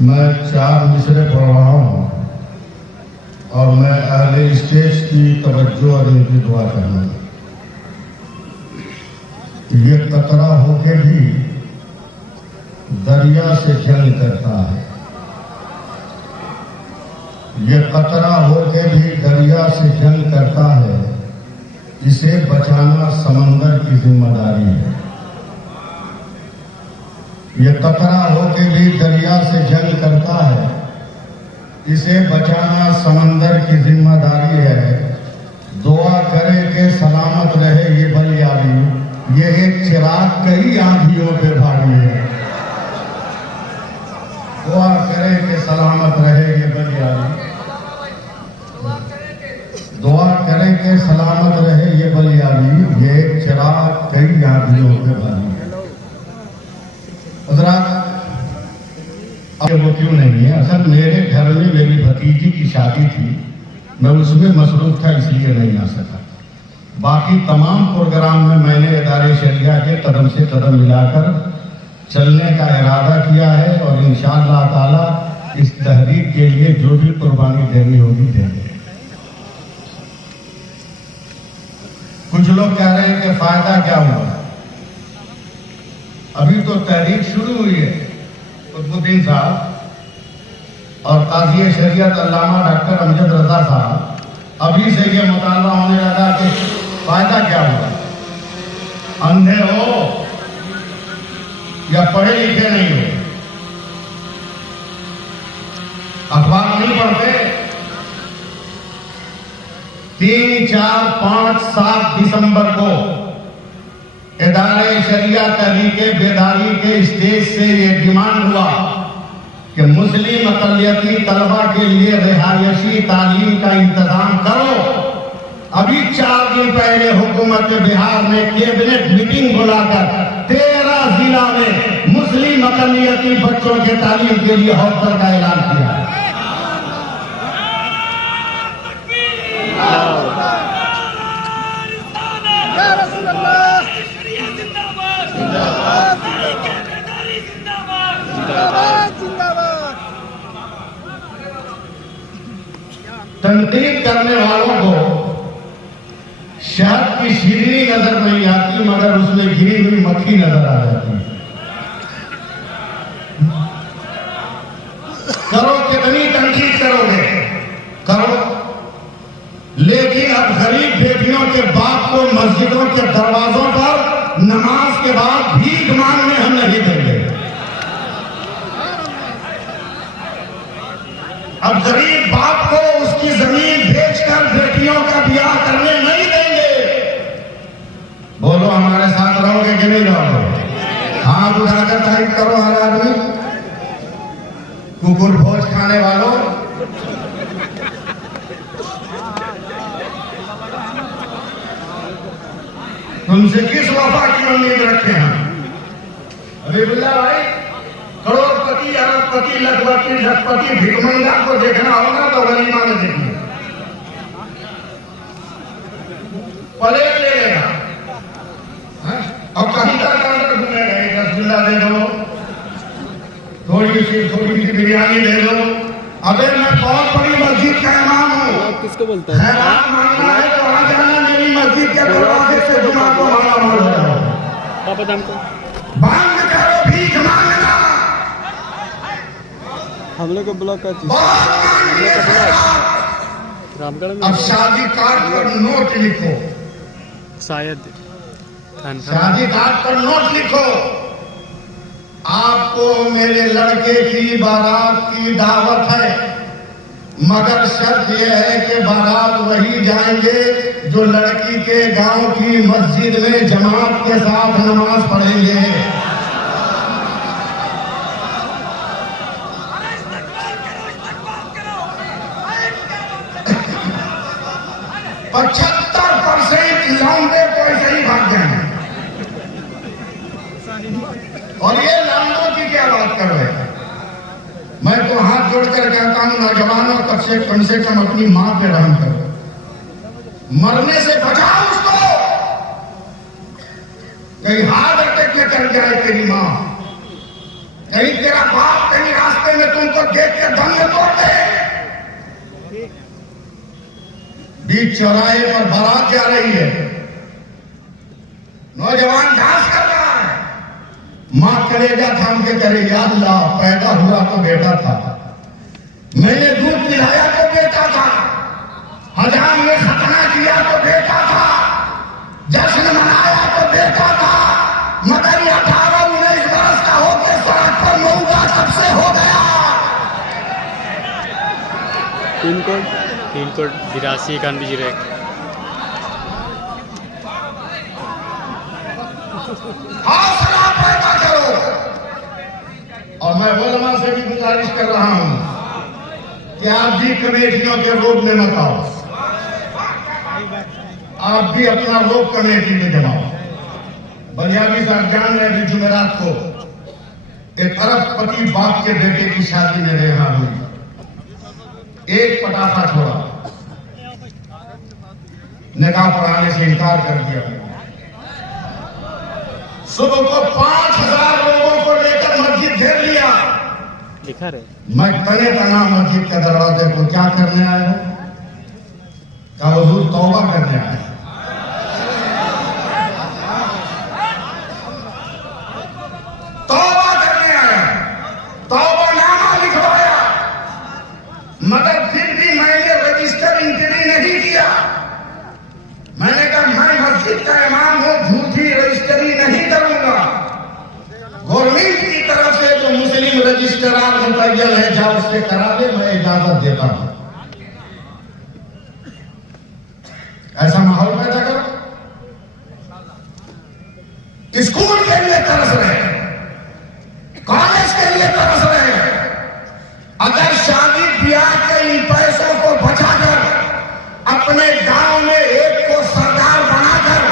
मैं 4 मिसरे पढ़ रहा हूँ और मैं अहले स्टेज की तवज्जो और इनकी दुआ करना। ये कतरा होके भी दरिया से जंग करता है, ये कतरा होके भी दरिया से जंग करता है, इसे बचाना समंदर की जिम्मेदारी है। ये कतरा होके भी दरिया से जंग करता है, इसे बचाना समंदर की जिम्मेदारी है। दुआ करे कि सलामत रहे ये बलियारी, ये एक चिराग कई आंधियों पे भारी है। दुआ करे कि सलामत रहे ये बलियारी, दुआ करें कि सलामत रहे ये बलियारी, ये एक चिराग कई आंधियों पे भारी है। अब वो क्यों नहीं है, असल मेरे घर में मेरी भतीजी की शादी थी, मैं उसमें मसरूफ था इसलिए नहीं आ सका। बाकी तमाम प्रोग्राम में मैंने इदारे शरिया के कदम से कदम मिलाकर चलने का इरादा किया है और इंशाअल्लाह ताला इस तहरीक के लिए जो भी कुर्बानी देनी होगी देंगे। कुछ लोग कह रहे हैं कि फायदा क्या हुआ, अभी तो तहरीक शुरू हुई है। कुतुबुद्दीन साहब और काज़ी शरीयत अल्लामा डॉक्टर अमजद रजा साहब अभी से ये मुतालबा होने लगा कि फायदा क्या हुआ, अंधे हो या पढ़े लिखे नहीं हो, अखबार नहीं पढ़ते। 3, 4, 5, 7 दिसंबर को इदारे शरिया तहरीके बेदारी के स्टेज से ये डिमांड हुआ कि मुस्लिम अक़लियती तलबा के लिए रिहायशी तालीम का इंतजाम करो। अभी 4 दिन पहले हुकूमत बिहार ने कैबिनेट मीटिंग बुलाकर 13 जिला में मुस्लिम अक़लियती बच्चों के तालीम के लिए हॉस्टल का ऐलान किया। तनकीद करने वालों को शहद की शीरी नजर नहीं आती, मगर उसमें घिरी हुई मक्खी नजर आ जाती है। करो, कितनी तनकीद करोगे करो, लेकिन अब गरीब बेटियों के बाप को मस्जिदों के दरवाजों पर नमाज के बाद भीख मांगने हम नहीं देंगे। अब गरीब बाप को उसकी जमीन बेचकर बेटियों का ब्याह करने नहीं देंगे। बोलो, हमारे साथ रहोगे कि नहीं रहोगे? हाथ उठाकर तारीफ करो हर आदमी। कुकुर भोज खाने वालों, तुमसे किस वफा की उम्मीद रखे हैं? हबीबुल्लाह भाई, करोड़पति, अरबपति, लखपति, लखपति भिकमंगा को देखना होगा तो वलीमा में देखिए, प्लेट ले लेगा और कहीं का काउंटर घूमेगा। रसगुल्ला दे दो, थोड़ी सी बिरयानी दे दो। अबे मैं बहुत बड़ी मस्जिद का इमाम हूँ, किसको बोलता है? खैरात मांगना है तो वहां जाना, मेरी मस्जिद के दरवाजे से जुमा को मांगा मांग जाओ। पापा दाम को मांग करो, भीख मांगना। हम लोग को ब्लॉक का चीज रामगढ़ में। अब शादी कार्ड पर नोट लिखो, शायद शादी कार्ड पर नोट लिखो, आपको मेरे लड़के की बारात की दावत है, मगर शर्त यह है कि बारात वही जाएंगे जो लड़की के गांव की मस्जिद में जमात के साथ नमाज पढ़ेंगे। 75% लौंडे को ऐसे ही भाग जाएंगे। और ये लौंडों की क्या बात कर रहे हैं? मैं तो हाथ जोड़कर कहता हूं नौजवानों, कम से कम अपनी मां पे रहम करो, मरने से बचाओ उसको, कहीं हार्ट अटैक में कर जाए तेरी मां, कहीं तेरा बाप कहीं रास्ते में तुमको देख के दम में तोड़ दे। बीच चौराहे पर बारात जा रही है, नौजवान डांस कर रहा है, मां कलेजा थाम के करे याद ला, पैदा हुआ तो बेटा था, मैंने दूध पिलाया तो बेटा था, हजाम ने खतना किया तो बेटा था, जश्न मनाया तो बेटा था, मगर ये 18-19 वर्ष का होकर सड़क पर मऊगा कब से हो गया। Pin code 829101। हौसला पैदा करो। और मैं उलमा से भी गुजारिश कर रहा हूं कि आप भी कमेटियों के रोग में मत आओ, आप भी अपना रोग कमेटी में जमाओ। बलियाबी साहब जान रहे कि जुमेरात को एक अरबपति बाप के बेटे की शादी मेरे यहां हुई, एक पटाखा छोड़ा, निकाह पढ़ाने से इनकार कर दिया। सुबह को 5000 लोगों को लेकर मस्जिद घेर लिया। दिखा रहे मैं तने तना मस्जिद के दरवाजे को क्या करने आए हो? क्या हुजूर तौबा करने आए? तौबा करने आया, तौबा नामा लिखवाया, मगर फिर भी मैंने रजिस्टर एंट्री नहीं किया। मैंने कहा मैं मस्जिद का इमाम हूं, झूठी रजिस्ट्री नहीं करूंगा। गवर्नमेंट की तरफ से जो मुस्लिम रजिस्ट्रार मुतय्यन है, जा उससे करा ले, मैं इजाजत देता हूं। ऐसा माहौल पैदा करो। स्कूल के लिए तरस रहे, कॉलेज के लिए तरस रहे, अगर शादी ब्याह के इन पैसों को बचाकर अपने गांव में एक को सरदार बनाकर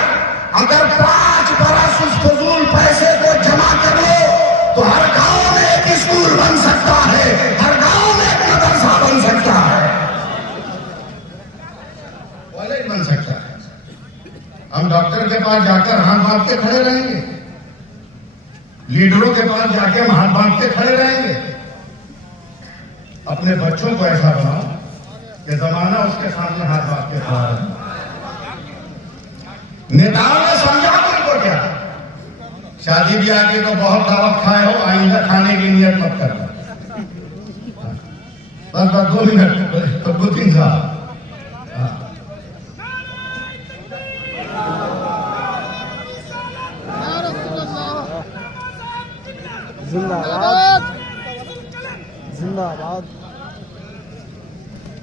अगर 5 बरस उस फजूल पैसे को जमा कर लो तो हर गांव में एक स्कूल बन सकता है, हर गांव में एक मदरसा बन सकता है, कॉलेज बन सकता है। हम डॉक्टर के पास जाकर हाथ बांध के खड़े रहेंगे, लीडरों के पास जाके हम हाथ बांध के खड़े रहेंगे। अपने बच्चों को ऐसा बनाओ कि जमाना उसके सामने हाथ बांध के खड़ा रहे। नेताओं ने समझा तुमको क्या? शादी ब्याह की तो बहुत दावत खाए हो, आइंदा खाने की नियत मत करना। बस 2 मिनट तो 2-3 साल। जिंदाबाद जिंदाबाद।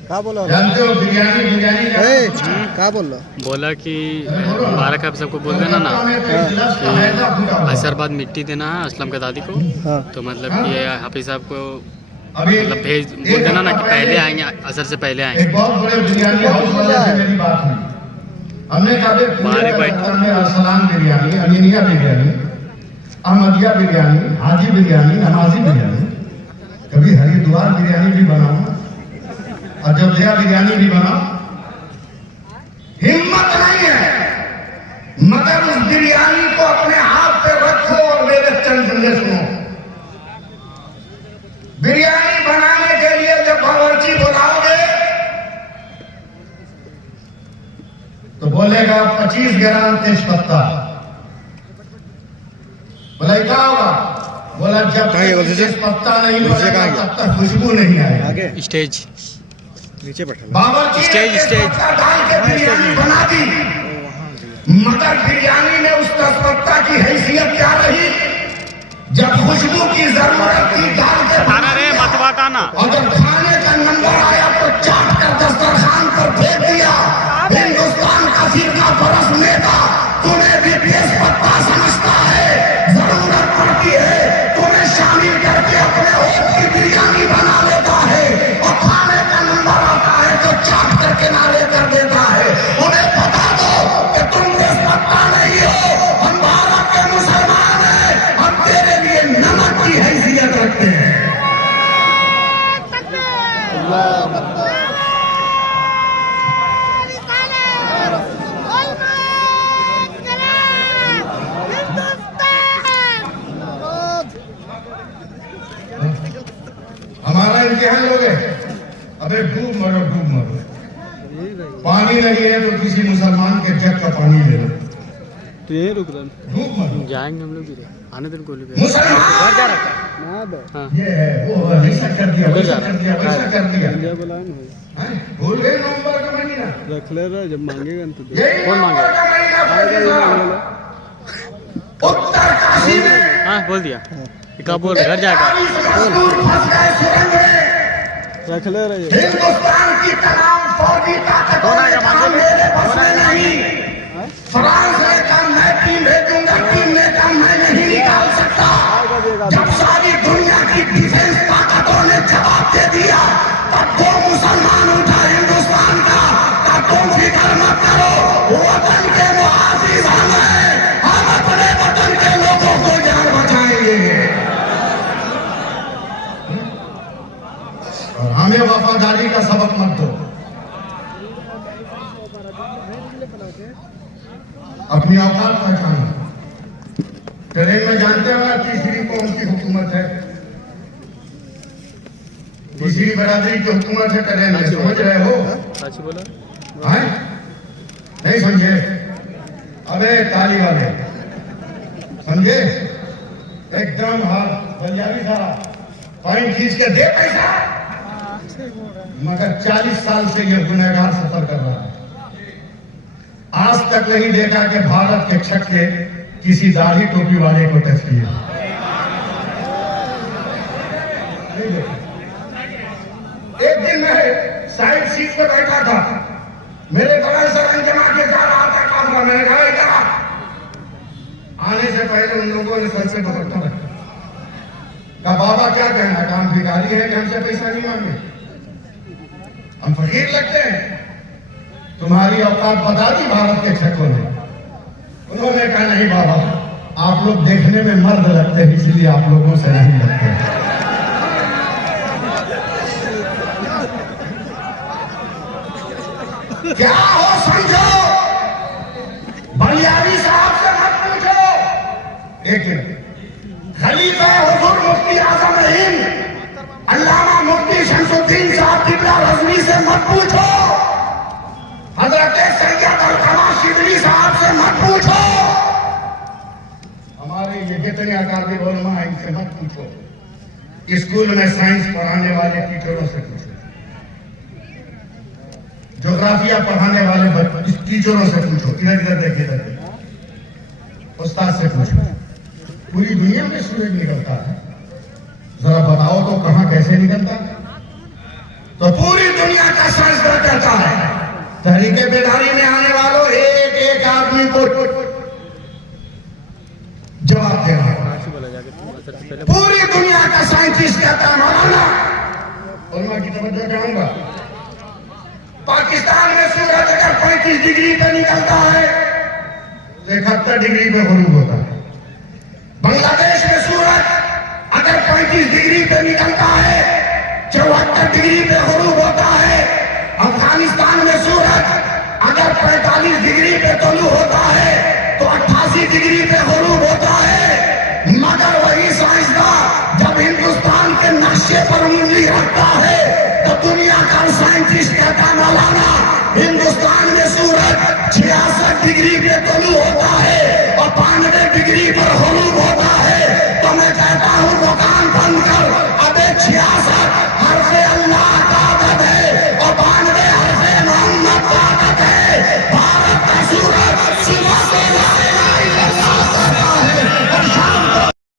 क्या बोला? जानते हो बिरयानी क्या बोला कि मुबारक आप सबको बोल देना ना कि असरबाद मिट्टी देना है असलम के दादी को। हाँ। तो मतलब कि हाफिज साहब को मतलब भेज बोल देना ना कि पहले आएंगे, असर से पहले आएंगे। एक बहुत बड़े बिरयानी हाउस वाले से मेरी बात हुई, हमने कहा अरसलान बिरयानी, अमीनिया बिरयानी, अहमदिया बिरयानी, हाजी बिरयानी, नमाजी बिरयानी, कभी हरिद्वार बिरयानी भी बनाऊंगा, अयोध्या बिरयानी भी बनाओ। हिम्मत नहीं है, मगर उस बिरयानी को अपने हाथ पे रखो और मेरे चंद संदेश सुनो। बिरयानी बनाने के लिए जब बावर्ची बुलाओगे तो बोलेगा 25 ग्राम तेज पत्ता। बोला क्या होगा? बोला जब तक तेज पत्ता नहीं बनेगा तब तक खुशबू नहीं आएगी। स्टेज नीचे बैठा बावर्ची स्टेज डाल के बिरयानी बना दी, मगर बिरयानी में उस तेजपत्ता की हैसियत क्या रही? जब खुशबू की जरूरत थी डाल के मत बताना, और जब खाने का नंबर आया तो चाट कर दस्तरखान पर फेंक दिया। हिंदुस्तान का फिरका परस नेता तुम्हें भी तेजपत्ता समझता है, जरूरत पड़ती है तुम्हें शामिल करके अपने होठ की बिरयानी बना लेता है, और खाने का नंबर आता है तो चाट कर किनारे कर देता है। उन्हें बता दो कि तुम तेजपत्ता नहीं हो, हम भारत के मुसलमान हैं, हम तेरे लिए नमक की हैसियत रखते हैं। डूब मरो डूब मरो। पानी नहीं है तो किसी मुसलमान के जग का पानी ले लो, तो यही रुक रहा डूब मरो। जाएंगे हम लोग भी आने दिन को मुसलमान हाँ ये है वो ऐसा कर दिया वैसा कर दिया वैसा कर दिया। इंडिया बुलाए ना हैं? भूल गए नवंबर का महीना, रख ले रहा जब मांगेगा तो दे। यही कौन मांगे? नवंबर का महीना फैसला। उत्तर काशी में हाँ बोल दिया कब बोल घर जाएगा मजदूर फंस गए सुरंग में। रख ले रहा ये हिंदुस्तान की तमाम फौजी ताकतों ने कहा मेरे बस में नहीं। फ्रांस ने कहा मैं टीम भेजूंगा, टीम ने कहा मैं नहीं निकाल सकता। जब सारी दुनिया की डिफेंस ताकतों ने जवाब दे दिया तब वो मुसलमान उठा हिंदुस्तान का, तब तुम फिक्र मत करो, वतन के मुहाफिज हम हैं, हम अपने वतन के लोगों को जान बचाएंगे। और हमें वफादारी का सबक मत दो। अपनी औकात पहचानो। ट्रेन में जानते हो ना तीसरी कौन सी हुकूमत है? तीसरी बरादरी की हुकूमत है ट्रेन में, समझ रहे हो? सच बोला हैं? नहीं समझे? अबे ताली वाले समझे? एकदम हाथ पंजाबी सारा पॉइंट खींच के दे पैसा, मगर 40 साल से ये गुनहगार सफर कर रहा है। आज तक नहीं देखा कि भारत के छक्के किसी दाढ़ी टोपी वाले को टच किया। नहीं देखा। एक दिन मैं साइड सीट पे बैठा था, मेरे बगल से रंग जमा के जा रहा था काफला, मैंने कहा इधर आ। आने से पहले उन लोगों ने सर पे दुपट्टा रखा। कहा बाबा क्या कहना, काम भिखारी है कि हमसे पैसा नहीं मांगे, हम फकीर लगते हैं? तुम्हारी औकात बता दी भारत के छक्कों ने। उन्होंने कहा नहीं बाबा, आप लोग देखने में मर्द लगते हैं इसलिए आप लोगों से नहीं लगते। क्या हो समझो, बलियारी साहब से मत पूछो। एक मिनट, खलीफा हुजूर मुफ्ती आजम हिंद अल्लामा मुफ्ती शमसुद्दीन साहब किबला रज़वी से मत पूछो। हजरत सैयद अलकमा शिबली साहब से मत पूछो। हमारे ये जितने अकाबिर उलमा हैं इनसे मत पूछो। स्कूल में साइंस पढ़ाने वाले टीचरों से पूछो, ज्योग्राफिया पढ़ाने वाले टीचरों से पूछो, इधर इधर देखिए, इधर उस्ताद से पूछो। पूरी दुनिया में सूरज निकलता है, जरा बताओ तो कहां कैसे निकलता है? तो पूरी दुनिया का साइंसदान कहता है तहरीके बेदारी में आने वालों एक एक आदमी को जवाब देना है। पूरी दुनिया का साइंटिस्ट कहता है मौलाना, उलमा की तवज्जो चाहूंगा, पाकिस्तान में सूरज अगर 35 डिग्री पे निकलता है तो 71 डिग्री पे गुरूब होता है। बांग्लादेश में सूरज अगर 35 डिग्री पे निकलता है 74 डिग्री पे गुरूब होता है। अफगानिस्तान में सूरज अगर 45 डिग्री पे तुलू होता है तो 88 डिग्री पे गुरूब होता है। मगर वही साइंसदान जब हिंदुस्तान के नक्शे पर उंगली रखता है तो दुनिया का साइंटिस्ट कहता मौलाना हिंदुस्तान में सूरज 66 डिग्री पे तुलू होता है और 92 डिग्री पर